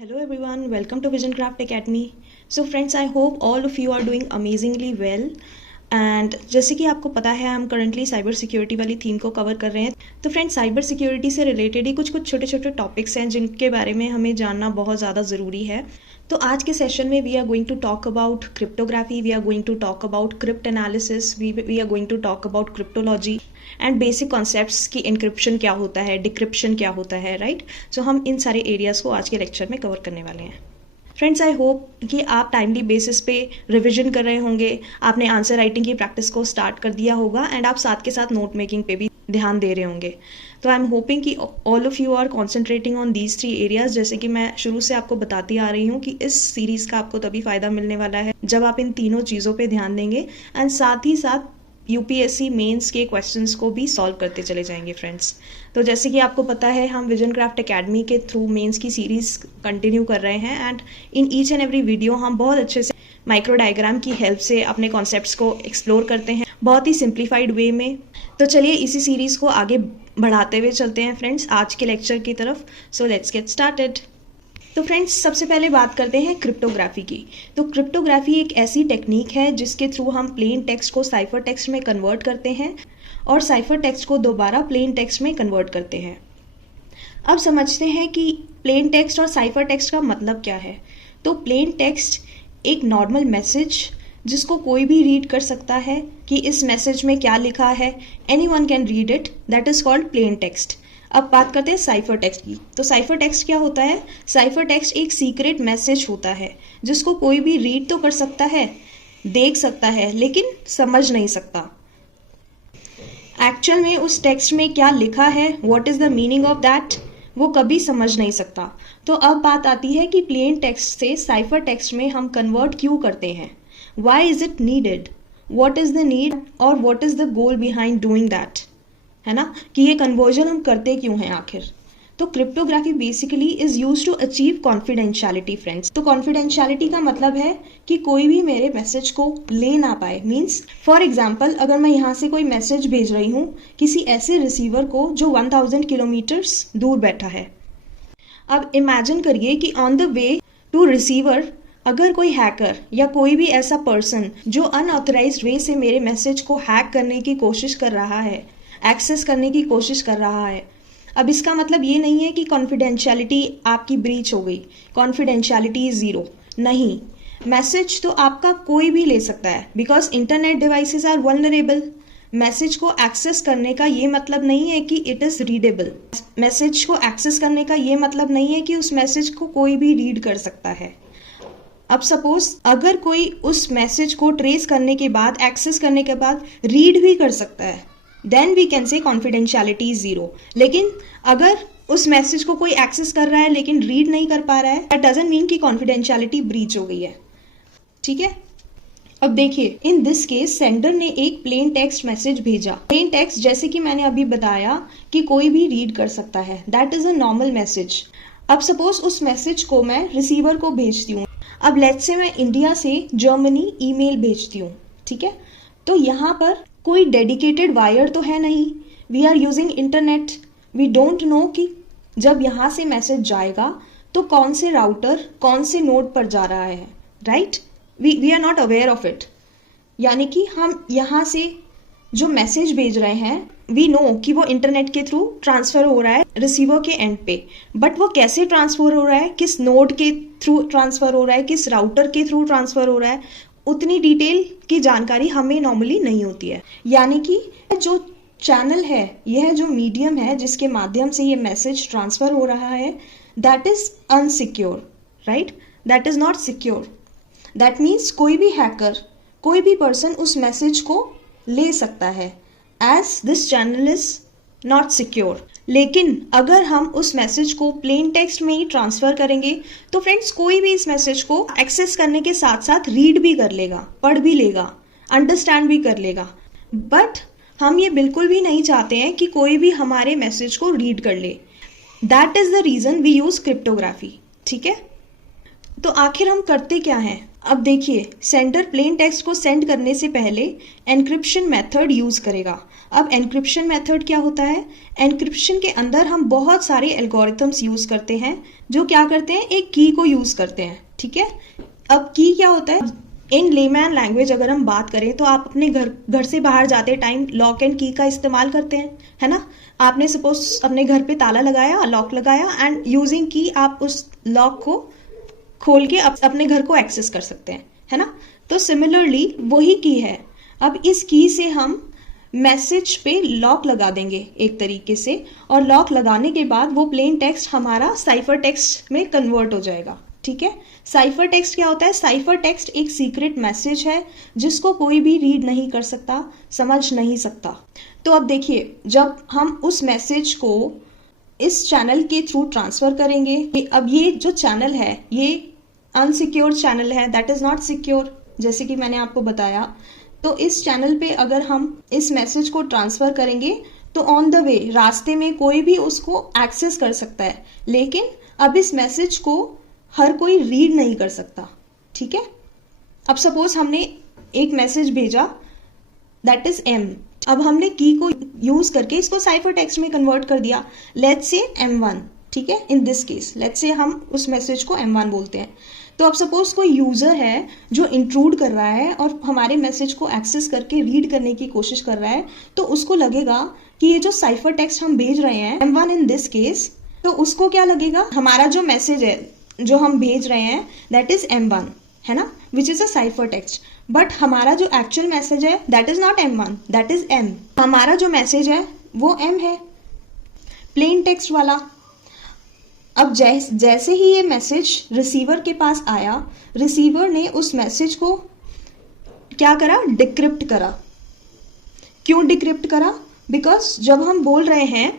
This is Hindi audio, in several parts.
Hello everyone, welcome to Vision Craft Academy. So friends, I hope all of you are doing amazingly well. And जैसे कि आपको पता है हम करंटली साइबर सिक्योरिटी वाली थीम को कवर कर रहे हैं. तो फ्रेंड्स, साइबर सिक्योरिटी से रिलेटेड ही कुछ छोटे छोटे टॉपिक्स हैं जिनके बारे में हमें जानना बहुत ज़्यादा ज़रूरी है. तो आज के सेशन में we are going to talk about cryptography, we are going to talk about cryptanalysis, we are going to talk about cryptology and basic concepts की इंक्रिप्शन क्या होता है, डिक्रिप्शन क्या होता है, राइट. सो हम इन सारे एरियाज़ को आज के लेक्चर में कवर करने वाले हैं. फ्रेंड्स, आई होप कि आप टाइमली बेसिस पे रिवीजन कर रहे होंगे, आपने आंसर राइटिंग की प्रैक्टिस को स्टार्ट कर दिया होगा एंड आप साथ के साथ नोट मेकिंग पे भी ध्यान दे रहे होंगे. तो आई एम होपिंग कि all of you are concentrating on these 3 areas. जैसे कि मैं शुरू से आपको बताती आ रही हूँ कि इस सीरीज़ का आपको तभी फ़ायदा मिलने वाला है जब आप इन तीनों चीज़ों पर ध्यान देंगे एंड साथ ही साथ यूपीएससी मेंस के क्वेश्चंस को भी सॉल्व करते चले जाएंगे फ्रेंड्स. तो जैसे कि आपको पता है हम विजन क्राफ्ट एकेडमी के थ्रू मेंस की सीरीज़ कंटिन्यू कर रहे हैं and in each and every video हम बहुत अच्छे से माइक्रो डायग्राम की हेल्प से अपने कॉन्सेप्ट्स को एक्सप्लोर करते हैं बहुत ही सिंप्लीफाइड वे में. तो चलिए इसी सीरीज़ को आगे बढ़ाते हुए चलते हैं फ्रेंड्स आज के लेक्चर की तरफ. So let's get started. तो फ्रेंड्स, सबसे पहले बात करते हैं क्रिप्टोग्राफी की. तो क्रिप्टोग्राफी एक ऐसी टेक्निक है जिसके थ्रू हम प्लेन टेक्स्ट को साइफर टेक्स्ट में कन्वर्ट करते हैं और साइफर टेक्स्ट को दोबारा प्लेन टेक्स्ट में कन्वर्ट करते हैं. अब समझते हैं कि प्लेन टेक्स्ट और साइफर टेक्स्ट का मतलब क्या है. तो प्लेन टेक्स्ट एक नॉर्मल मैसेज जिसको कोई भी रीड कर सकता है कि इस मैसेज में क्या लिखा है, anyone can read it, that is called plain text. अब बात करते हैं साइफर टेक्स्ट की. तो साइफर टेक्स्ट क्या होता है? साइफर टेक्स्ट एक सीक्रेट मैसेज होता है जिसको कोई भी रीड तो कर सकता है, देख सकता है, लेकिन समझ नहीं सकता. एक्चुअल में उस टेक्स्ट में क्या लिखा है, what is the meaning of that, वो कभी समझ नहीं सकता. तो अब बात आती है कि प्लेन टेक्स्ट से साइफर टेक्स्ट में हम कन्वर्ट क्यों करते हैं. Why is it needed, what is the need और what is the goal behind doing that, है ना, कि ये कन्वर्जन हम करते क्यों हैं आखिर. तो cryptography basically is use to achieve confidentiality friends. तो कॉन्फिडेंशियलिटी का मतलब है कि कोई भी मेरे मैसेज को ले ना पाए. मीन्स फॉर एग्जाम्पल, अगर मैं यहाँ से कोई मैसेज भेज रही हूँ किसी ऐसे रिसीवर को जो 1000 किलोमीटर्स दूर बैठा है. अब इमेजिन करिए कि on the way to receiver अगर कोई हैकर या कोई भी ऐसा पर्सन जो अनऑथराइज्ड वे से मेरे मैसेज को हैक करने की कोशिश कर रहा है, एक्सेस करने की कोशिश कर रहा है. अब इसका मतलब ये नहीं है कि कॉन्फिडेंशियलिटी आपकी ब्रीच हो गई, कॉन्फिडेंशियलिटी ज़ीरो नहीं. मैसेज तो आपका कोई भी ले सकता है because internet devices are vulnerable. Message को एक्सेस करने का ये मतलब नहीं है कि इट इज़ रीडेबल. मैसेज को एक्सेस करने का ये मतलब नहीं है कि उस मैसेज को कोई भी रीड कर सकता है. अब सपोज अगर कोई उस मैसेज को ट्रेस करने के बाद, एक्सेस करने के बाद रीड भी कर सकता है, then we can say confidentiality zero. लेकिन अगर उस मैसेज को कोई एक्सेस कर रहा है लेकिन रीड नहीं कर पा रहा है, दैट डजंट मीन कि कॉन्फिडेंशियलिटी ब्रीच हो गई है. ठीक है. अब देखिए, इन दिस केस सेंडर ने एक प्लेन टेक्स्ट मैसेज भेजा. प्लेन टेक्स्ट जैसे कि मैंने अभी बताया कि कोई भी रीड कर सकता है, that is a normal message. अब सपोज उस मैसेज को मैं रिसीवर को भेजती हूँ. अब लेट्स से मैं इंडिया से जर्मनी ईमेल भेजती हूँ. ठीक है. तो यहाँ पर कोई डेडिकेटेड वायर तो है नहीं, we are using internet. We don't know कि जब यहाँ से मैसेज जाएगा तो कौन से राउटर कौन से नोड पर जा रहा है, right. We are not aware of it. यानी कि हम यहाँ से जो मैसेज भेज रहे हैं वी नो कि वो इंटरनेट के थ्रू ट्रांसफर हो रहा है रिसीवर के एंड पे, बट वो कैसे ट्रांसफर हो रहा है, किस नोड के थ्रू ट्रांसफर हो रहा है, किस राउटर के थ्रू ट्रांसफर हो रहा है, उतनी डिटेल की जानकारी हमें नॉर्मली नहीं होती है. यानी कि जो चैनल है, यह जो मीडियम है जिसके माध्यम से ये मैसेज ट्रांसफर हो रहा है, that is unsecure, right. That is not secure. That means कोई भी हैकर, कोई भी पर्सन उस मैसेज को ले सकता है as this channel is not secure. लेकिन अगर हम उस मैसेज को प्लेन टेक्स्ट में ही ट्रांसफर करेंगे तो फ्रेंड्स कोई भी इस मैसेज को एक्सेस करने के साथ साथ रीड भी कर लेगा, पढ़ भी लेगा, अंडरस्टैंड भी कर लेगा. बट हम ये बिल्कुल भी नहीं चाहते हैं कि कोई भी हमारे मैसेज को रीड कर ले. That is the reason we use cryptography. ठीक है. तो आखिर हम करते क्या हैं? अब देखिए, सेंडर प्लेन टेक्स्ट को सेंड करने से पहले एन्क्रिप्शन मेथड यूज करेगा। अब एन्क्रिप्शन मेथड क्या होता है? एन्क्रिप्शन के अंदर हम बहुत सारे एल्गोरिथम्स यूज करते हैं जो क्या करते हैं, एक की को यूज करते हैं। ठीक है, अब की क्या होता है? इन लेमैन लैंग्वेज अगर हम बात करें तो आप अपने घर से बाहर जाते टाइम लॉक एंड की का इस्तेमाल करते हैं, है ना? आपने सपोज अपने घर पे ताला लगाया, लॉक लगाया एंड यूजिंग की आप उस लॉक को खोल के अपने घर को एक्सेस कर सकते हैं, है ना? तो सिमिलरली वही की है। अब इस की से हम मैसेज पे लॉक लगा देंगे एक तरीके से, और लॉक लगाने के बाद वो प्लेन टेक्स्ट हमारा साइफर टेक्स्ट में कन्वर्ट हो जाएगा। ठीक है, साइफर टेक्स्ट क्या होता है? साइफर टेक्स्ट एक सीक्रेट मैसेज है जिसको कोई भी रीड नहीं कर सकता, समझ नहीं सकता। तो अब देखिए, जब हम उस मैसेज को इस चैनल के थ्रू ट्रांसफर करेंगे, अब ये जो चैनल है ये अनसिक्योर चैनल है, दैट इज नॉट सिक्योर, जैसे कि मैंने आपको बताया। तो इस चैनल पे अगर हम इस मैसेज को ट्रांसफर करेंगे तो ऑन द वे रास्ते में कोई भी उसको एक्सेस कर सकता है, लेकिन अब इस मैसेज को हर कोई रीड नहीं कर सकता। ठीक है, अब सपोज हमने एक मैसेज भेजा दैट इज एम, अब हमने की को यूज करके इसको साइफर टेक्स्ट में कन्वर्ट कर दिया, लेट्स से M1। ठीक है, इन दिस केस लेट्स से हम उस मैसेज को M1 बोलते हैं। तो अब सपोज कोई यूजर है जो इंट्रूड कर रहा है और हमारे मैसेज को एक्सेस करके रीड करने की कोशिश कर रहा है, तो उसको लगेगा कि ये जो साइफर टेक्स्ट हम भेज रहे हैं M1 इन दिस केस, तो उसको क्या लगेगा, हमारा जो मैसेज है जो हम भेज रहे हैं दैट इज M1, है ना, which is a cipher text. But हमारा जो एक्चुअल मैसेज है that is not M1, that is M। हमारा जो मैसेज है वो M है, प्लेन टेक्स्ट वाला। अब जैसे ही ये मैसेज रिसीवर के पास आया, रिसीवर ने उस मैसेज को क्या करा, डिक्रिप्ट करा। क्यों डिक्रिप्ट करा? बिकॉज जब हम बोल रहे हैं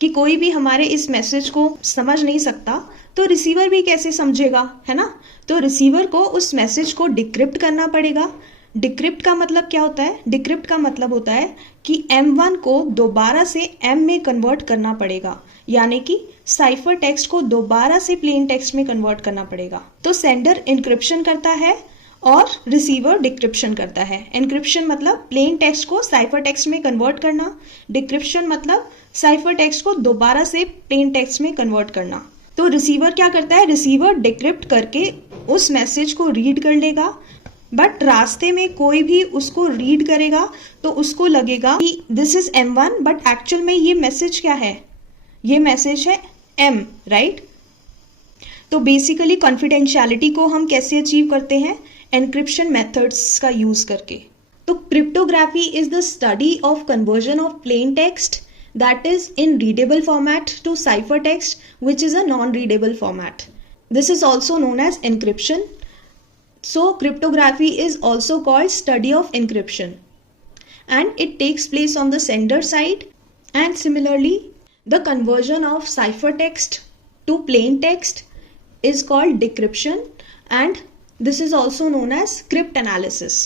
कि कोई भी हमारे इस मैसेज को समझ नहीं सकता, तो रिसीवर भी कैसे समझेगा, है ना? तो रिसीवर को उस मैसेज को डिक्रिप्ट करना पड़ेगा। डिक्रिप्ट का मतलब क्या होता है? डिक्रिप्ट का मतलब होता है कि M1 को दोबारा से M में कन्वर्ट करना पड़ेगा, यानी कि साइफर टेक्स्ट को दोबारा से प्लेन टेक्स्ट में कन्वर्ट करना पड़ेगा। तो सेंडर एन्क्रिप्शन करता है और रिसीवर डिक्रिप्शन करता है। एन्क्रिप्शन मतलब प्लेन टेक्स्ट को साइफर टेक्स्ट में कन्वर्ट करना, डिक्रिप्शन मतलब साइफर टेक्स्ट को दोबारा से प्लेन टेक्स्ट में कन्वर्ट करना। तो रिसीवर क्या करता है? रिसीवर डिक्रिप्ट करके उस मैसेज को रीड कर लेगा, बट रास्ते में कोई भी उसको रीड करेगा तो उसको लगेगा कि this is M1, but actual में ये मैसेज क्या है? ये मैसेज है M, राइट? तो बेसिकली कॉन्फिडेंशियलिटी को हम कैसे अचीव करते हैं? एन्क्रिप्शन मेथड्स का यूज करके। तो cryptography is the study of conversion of plain text that is in readable format to ciphertext, which is a non-readable format. This is also known as encryption. So cryptography is also called study of encryption, and it takes place on the sender side. And similarly, the conversion of ciphertext to plain text is called decryption, and this is also known as cryptanalysis.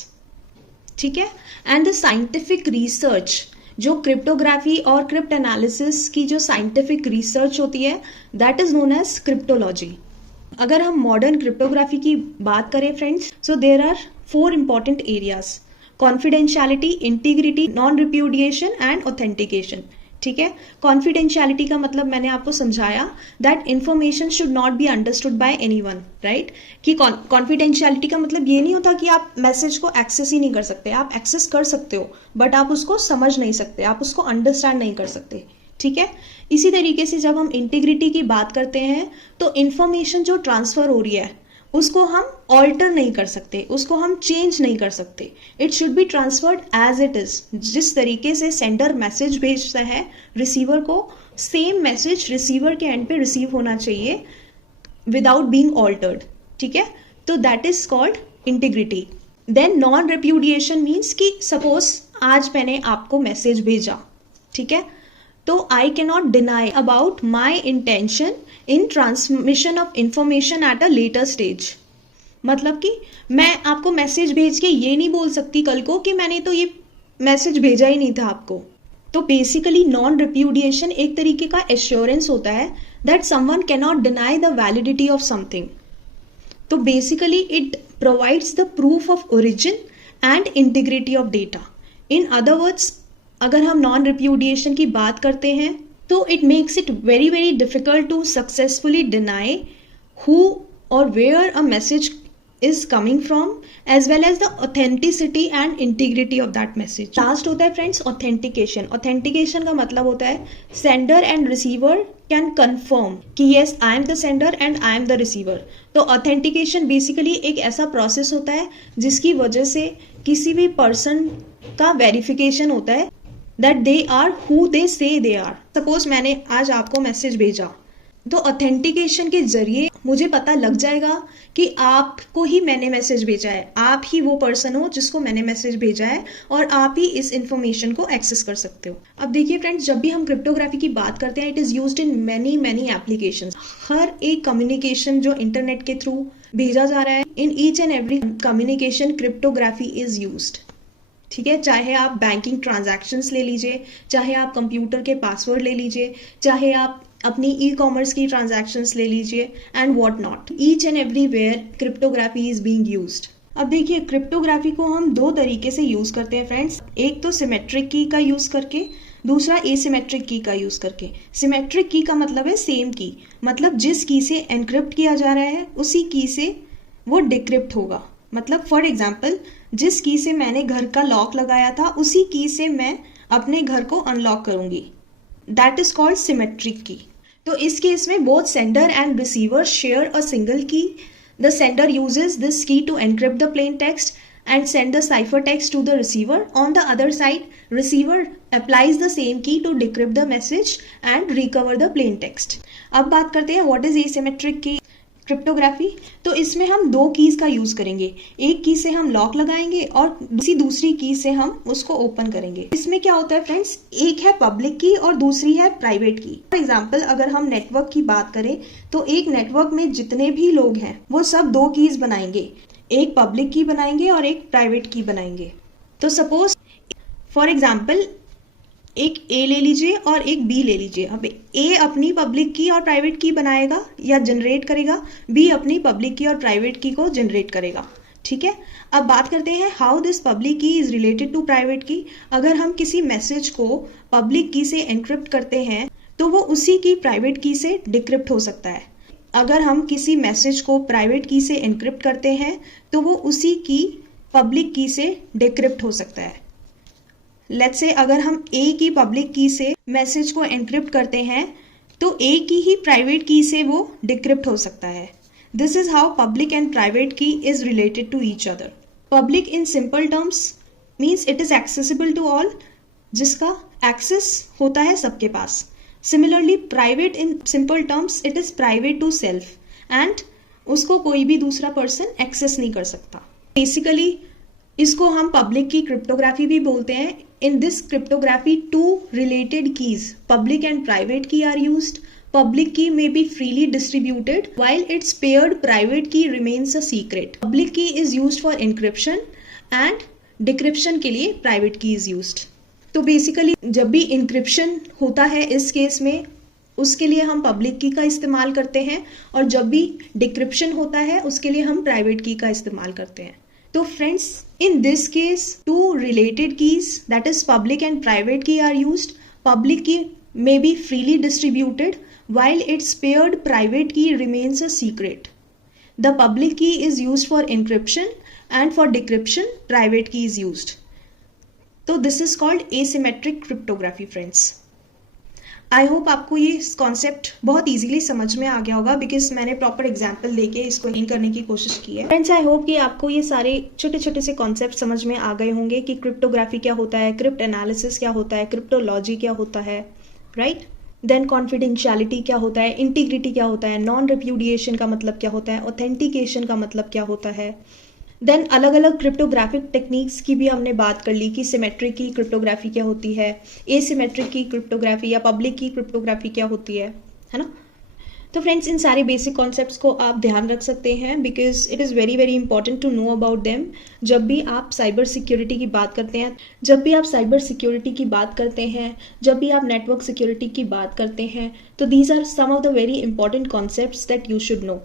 ठीक है? And the scientific research, जो क्रिप्टोग्राफी और क्रिप्ट एनालिसिस की जो साइंटिफिक रिसर्च होती है that is known as cryptology. अगर हम मॉडर्न क्रिप्टोग्राफी की बात करें friends, so there are 4 important areas: confidentiality, integrity, non repudiation and authentication. ठीक है, कॉन्फिडेंशियलिटी का मतलब मैंने आपको समझाया that information should not be understood by anyone, right? कि कॉन्फिडेंशियलिटी का मतलब ये नहीं होता कि आप मैसेज को एक्सेस ही नहीं कर सकते, आप एक्सेस कर सकते हो बट आप उसको समझ नहीं सकते, आप उसको अंडरस्टैंड नहीं कर सकते। ठीक है, इसी तरीके से जब हम इंटीग्रिटी की बात करते हैं तो इंफॉर्मेशन जो ट्रांसफर हो रही है उसको हम ऑल्टर नहीं कर सकते, उसको हम चेंज नहीं कर सकते। It should be transferred as it is. जिस तरीके से सेंडर मैसेज भेजता है रिसीवर को, सेम मैसेज रिसीवर के एंड पे रिसीव होना चाहिए विदाउट बीइंग ऑल्टर्ड। ठीक है, तो that is called integrity. Then non repudiation means कि सपोज आज मैंने आपको मैसेज भेजा, ठीक है, तो I can not deny about my intention in transmission of information at a later stage. मतलब कि मैं आपको मैसेज भेज के ये नहीं बोल सकती कल को कि मैंने तो ये मैसेज भेजा ही नहीं था आपको। तो बेसिकली नॉन रिप्यूडिएशन एक तरीके का एश्योरेंस होता है that someone can not deny the validity of something. तो basically it provides the proof of origin and integrity of data. In other words, अगर हम नॉन रिप्यूडिएशन की बात करते हैं तो it makes it very very difficult to successfully deny who or where a message is coming from as well as the authenticity and integrity of that message. Last होता है फ्रेंड्स authentication. Authentication का मतलब होता है sender and receiver can confirm कि yes I am the sender and I am the receiver. तो authentication basically एक ऐसा process होता है जिसकी वजह से किसी भी person का verification होता है that they are who they say they are. Suppose मैंने आज आपको मैसेज भेजा, तो ऑथेंटिकेशन के जरिए मुझे पता लग जाएगा कि आपको ही मैंने मैसेज भेजा है, आप ही वो पर्सन हो जिसको मैंने मैसेज भेजा है और आप ही इस इंफॉर्मेशन को एक्सेस कर सकते हो. अब देखिए फ्रेंड्स, जब भी हम क्रिप्टोग्राफी की बात करते हैं, it is used in many many applications. हर एक कम्युनिकेशन जो इंटरनेट के थ्रू भेजा जा रहा है, in each and every communication cryptography is used. ठीक है, चाहे आप बैंकिंग ट्रांजैक्शंस ले लीजिए, चाहे आप कंप्यूटर के पासवर्ड ले लीजिए, चाहे आप अपनी ई कॉमर्स की ट्रांजैक्शंस ले लीजिए and what not, each and everywhere cryptography is being used. अब देखिए, क्रिप्टोग्राफी को हम दो तरीके से यूज करते हैं फ्रेंड्स. एक तो सिमेट्रिक की का यूज करके, दूसरा एसिमेट्रिक की का यूज करके. सिमेट्रिक की का मतलब है सेम की, मतलब जिस की से एनक्रिप्ट किया जा रहा है उसी की से वो डिक्रिप्ट होगा. मतलब फॉर एग्जाम्पल, जिस की से मैंने घर का लॉक लगाया था उसी की से मैं अपने घर को अनलॉक करूंगी. दैट इज कॉल्ड सिमेट्रिक की. तो इस केस में both sender and receiver share a single key. The sender uses this key to encrypt the plain text and send the ciphertext to the receiver. On the other side, receiver applies the same key to decrypt the message and recover the plain text. अब बात करते हैं what is asymmetric key cryptography. तो इसमें हम दो कीज का यूज करेंगे. एक की से हम लॉक लगाएंगे और दूसरी की से हम उसको ओपन करेंगे. इसमें क्या होता है फ्रेंड्स, एक है पब्लिक की और दूसरी है प्राइवेट की. फॉर एग्जाम्पल, अगर हम नेटवर्क की बात करें तो एक नेटवर्क में जितने भी लोग हैं वो सब दो कीज बनाएंगे. एक पब्लिक की बनाएंगे और एक प्राइवेट की बनाएंगे. तो सपोज फॉर एग्जाम्पल एक ए ले लीजिए और एक बी ले लीजिए. अब ए अपनी पब्लिक की और प्राइवेट की बनाएगा या जनरेट करेगा, बी अपनी पब्लिक की और प्राइवेट की को जनरेट करेगा. ठीक है, अब बात करते हैं हाउ दिस पब्लिक की इज रिलेटेड टू प्राइवेट की. अगर हम किसी मैसेज को पब्लिक की से एनक्रिप्ट करते हैं तो वो उसी की प्राइवेट की से डिक्रिप्ट हो सकता है. अगर हम किसी मैसेज को प्राइवेट की से एनक्रिप्ट करते हैं तो वो उसी की पब्लिक की से डिक्रिप्ट हो सकता है. लेट्स से अगर हम ए की पब्लिक की से मैसेज को एनक्रिप्ट करते हैं तो ए की ही प्राइवेट की से वो डिक्रिप्ट हो सकता है. This is how public and private key is related to each other. Public in simple terms means it is accessible to all, जिसका एक्सेस होता है सबके पास. Similarly, private in simple terms, it is private to self and उसको कोई भी दूसरा पर्सन एक्सेस नहीं कर सकता. बेसिकली इसको हम पब्लिक की क्रिप्टोग्राफी भी बोलते हैं. In this cryptography two related keys public and private key are used. Public key may be freely distributed while its paired private key remains a secret. Public key is used for encryption and decryption के लिए private key is used. तो बेसिकली जब भी इंक्रिप्शन होता है इस केस में, उसके लिए हम पब्लिक की का इस्तेमाल करते हैं और जब भी डिक्रिप्शन होता है उसके लिए हम प्राइवेट की का इस्तेमाल करते हैं. तो friends, in this case two related keys that is public and private key are used. Public key may be freely distributed while its paired private key remains a secret. The public key is used for encryption and for decryption private key is used. तो this is called asymmetric cryptography friends. I hope आपको ये कॉन्सेप्ट बहुत इजीली समझ में आ गया होगा बिकॉज मैंने प्रॉपर एग्जाम्पल देके इसको एक्सप्लेन करने की कोशिश की है. फ्रेंड्स, आई होप कि आपको ये सारे छोटे छोटे से कॉन्सेप्ट समझ में आ गए होंगे कि क्रिप्टोग्राफी क्या होता है, क्रिप्ट एनालिसिस क्या होता है, क्रिप्टोलॉजी क्या होता है, राइट. देन कॉन्फिडेंशियलिटी क्या होता है, इंटीग्रिटी क्या होता है, नॉन रिप्यूडिएशन का मतलब क्या होता है, ऑथेंटिकेशन का मतलब क्या होता है. देन अलग अलग क्रिप्टोग्राफिक टेक्निक्स की भी हमने बात कर ली कि सिमेट्रिक की क्रिप्टोग्राफी क्या होती है, एसिमेट्रिक की क्रिप्टोग्राफी या पब्लिक की क्रिप्टोग्राफी क्या होती है ना. तो फ्रेंड्स, इन सारे बेसिक कॉन्सेप्ट्स को आप ध्यान रख सकते हैं because it is very very important to know about them. जब भी आप साइबर सिक्योरिटी की बात करते हैं, जब भी आप साइबर सिक्योरिटी की बात करते हैं, जब भी आप नेटवर्क सिक्योरिटी की बात करते हैं, तो these are some of the very important concepts that you should know.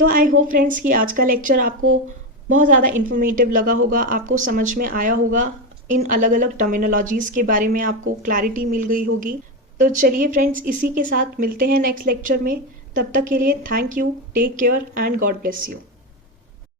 तो आई होप फ्रेंड्स कि आज का लेक्चर आपको बहुत ज़्यादा इन्फॉर्मेटिव लगा होगा, आपको समझ में आया होगा, इन अलग अलग टर्मिनोलॉजीज़ के बारे में आपको क्लैरिटी मिल गई होगी। तो चलिए फ्रेंड्स, इसी के साथ मिलते हैं नेक्स्ट लेक्चर में। तब तक के लिए thank you, take care and God bless you.